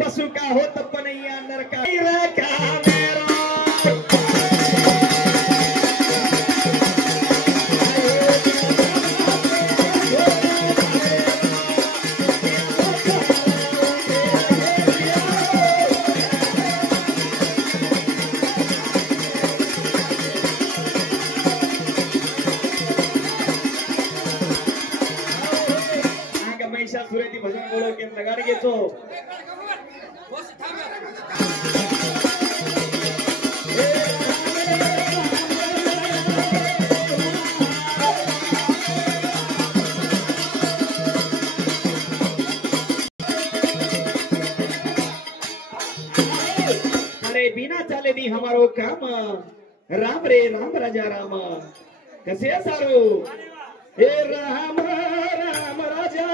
पशु का हो तपनैया नर का मेरा महिषासुराची भजन बोलव के लगाड घेतो अरे बिना चाले दी हमारो काम राम रे राम राजा राम कसे सारू हे राम राम राजा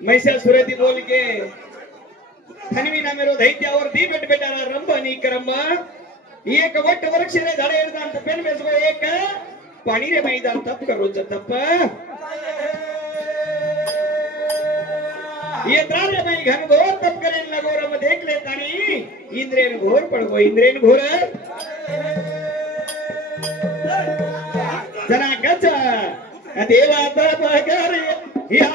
महिषासुराची बोल के थनविना मेरो दैत्यावर दी बेट बेटारा रंभनी करम एक वट वृक्ष रे झाडे एडदान पेन बेसगो एक पाणी रे मैदान तप करो तप ये द्रारे में घन घोर तप करेन लगोर में देख ले तानी इंद्रेन घोर पड़गो इंद्रेन घोर जना गच देवा तप कर या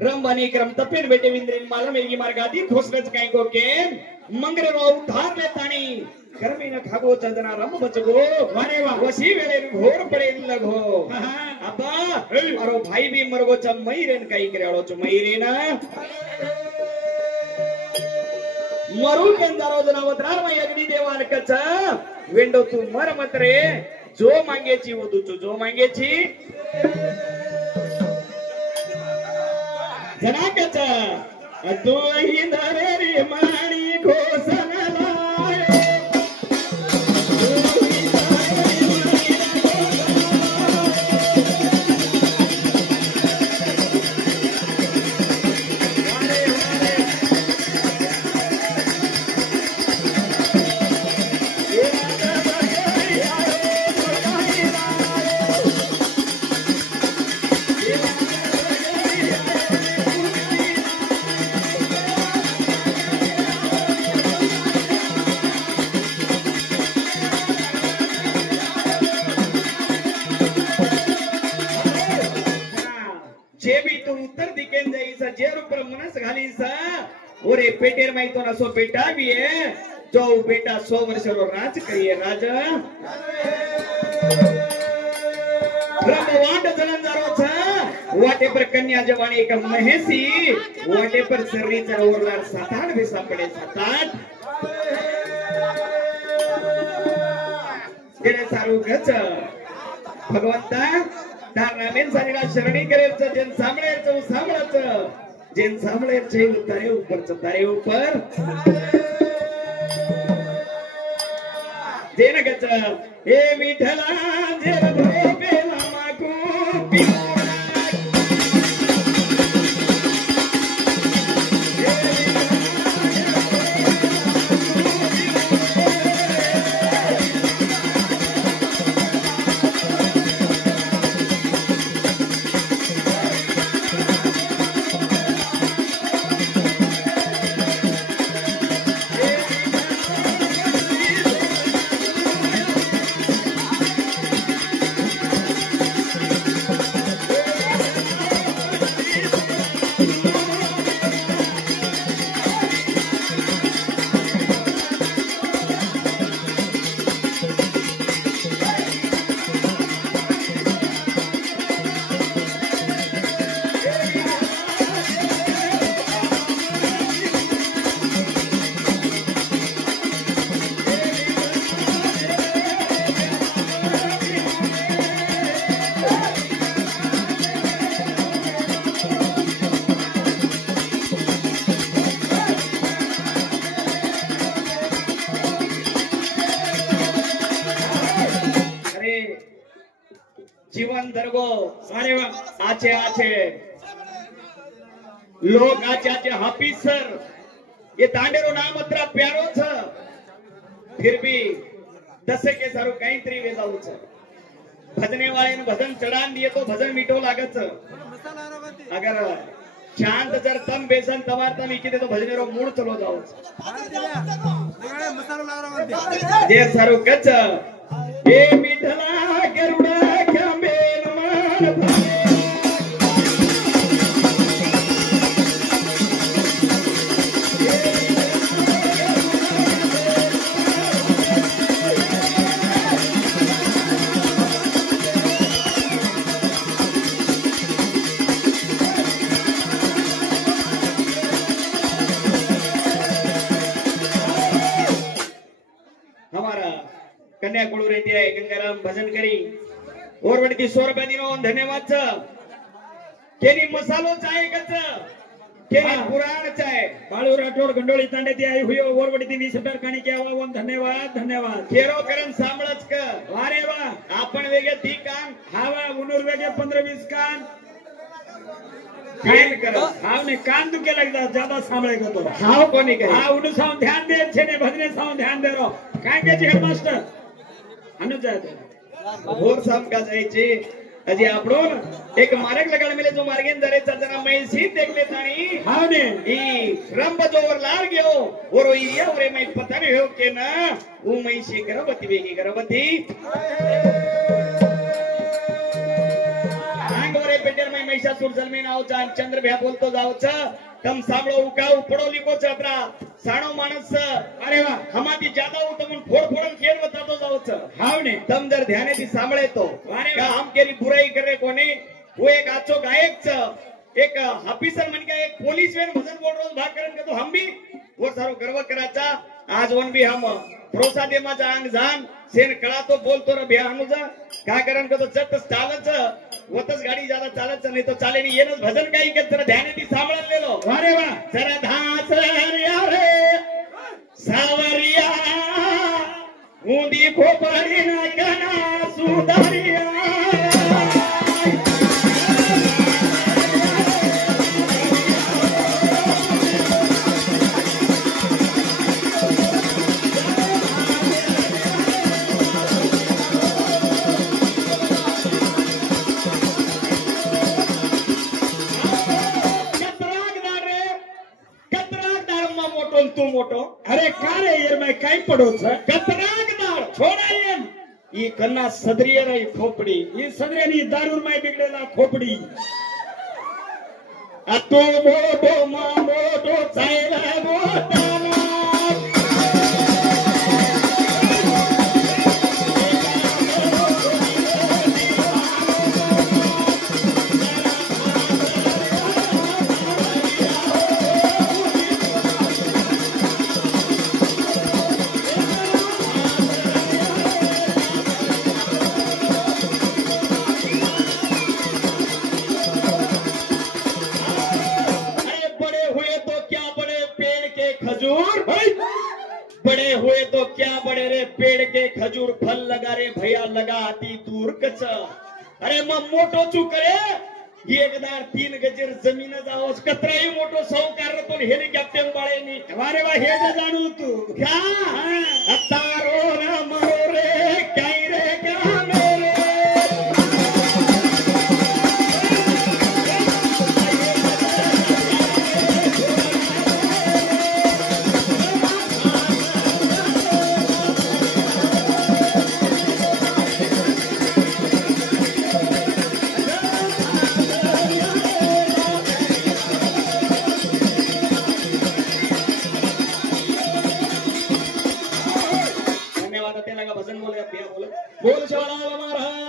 रंबानी क्रम तपेन बेटे विंद्रेन माला मेरी मार्गादी खोसलच काय को के मंगरे रो उधार ले ताणी कर्मीन खागो चंदना रम बचगो वारे वा वसी वेले घोर पडे लगो अब्बा अरो भाई भी मरगो च मईरेन काय कराळो च मईरेन मरू कंदारो जनावत्रार मा अग्नि देवान कच वेंडो तू मर मत रे जो मांगेची वदू जो मांगेची जनाकच तू इंदरे रे माणी घोसनला माणस घालीस ओरे पेटेर माहितो ना सो बेटा भी है जो बेटा 100 वर्ष रो राज करिए राज ब्रह्मवांड जलंजारो छ वाटे पर कन्या जवानी एक महेशी वाटे पर शरीर ओरदार 7-8 भी सापडे 7-8 जेने सारू गच भगवंता दारामेन सारीला शरणी करेच जेन सांभळेच सांभळच जेन सांभळेच जेन तारे ऊपर तारे ऊपर जेन गच हे विठला जेन भोपेला मागू जीवन दरगो अरे आचे आचे लोग आचे आचे हाफिज सर ये तांडेरो नाम अत्रा प्यारो छ फिर भी दसे के सारू कहीं तरी वे जाऊ छ भजने वाले ने भजन चढ़ान दिए तो भजन मीठो लागत अगर शांत जर तम बेसन तमार तम इकिदे तो भजने रो मूड चलो जाओ जे सारू गच ए मिठला गरुडा हमारा कन्या कुळू रहती है गंगाराम भजन करी और बड़ी 100 रुपया दिनो धन्यवाद छ केनी मसालो चाय कच केनी पुराण चाय बाळू राठोड गंडोळी तांडेती आई हुयो और बड़ी 20 रुपया काणी केवा वन धन्यवाद धन्यवाद केरो करन सांभळच क वारे वा आपण वेगे ती कान हावा उनूर वेगे 15-20 कान कान कर हाव ने कान दुखे लगता ज्यादा सांभळे गतो हाव कोनी करे हाव उनु साउंड ध्यान दे छे ने भजने साउंड ध्यान दे रो काय के जी हेडमास्टर अनुजात और साम का जायचे अजी आपड़ो एक मार्ग लगाड़ मिले जो मार्गेन दरे चजना मैं सीध देख लेता नहीं हां ने ई रंब जो और लार गयो और इरिया और मैं पता नहीं हो के ना वो मैं सी गर्भवती बेगी गर्भवती आंगोरे पेटर में महिषासुर जन्मेन आओ चान चंद्र भ्या बोलतो जाओ छ तम साबळो उका उपडो लिको छत्रा साणो माणस अरे वा हमाती ज्यादा हो तमन फोड़ फोड़न खेल बतातो जाओ छ हाव ने तम जर ध्याने थी सांभळे तो का हम केरी बुराई करे कोने वो एक आचो गायक छ एक ऑफिसर मन के एक पुलिस वेन भजन बोल रोज भाग करन के तो हम भी वो सारो गर्व कराचा आज वन भी हम प्रोसादे मा जांग जान सेन कळा तो बोलतो रे भ्या अनुजा का करन के तो जत चालच वतच गाडी ज्यादा चालच नाही तो चाले नहीं येनच भजन काही के जरा ध्याने ती सांभळत लेलो अरे वा जरा धास रे सावरिया ऊंदी खोपरी ना कना सुधारिया तू मोटो अरे कारे यार मैं काई पडो छ कतराग दाळ छोडायन ई कन्ना सदरिये रही खोपडी ई सदरियानी दारूर माय बिगडेला खोपडी तू मोठो मा मोठो जायला मोठाला खजूर बड़े हुए तो क्या बड़े रे पेड़ के खजूर फल लगा रे भैया लगा अति दूर कच अरे मग मोठो चू करे एकदार 3 गजर जमीन जावस कतराही मोठो सावकार तो हेलिकॉप्टर बाळेनी अरे वा हे जाणू तू क्या तारो रे मरो रे काय रे का मेरे भजन बोल बोल शिवलाल महाराज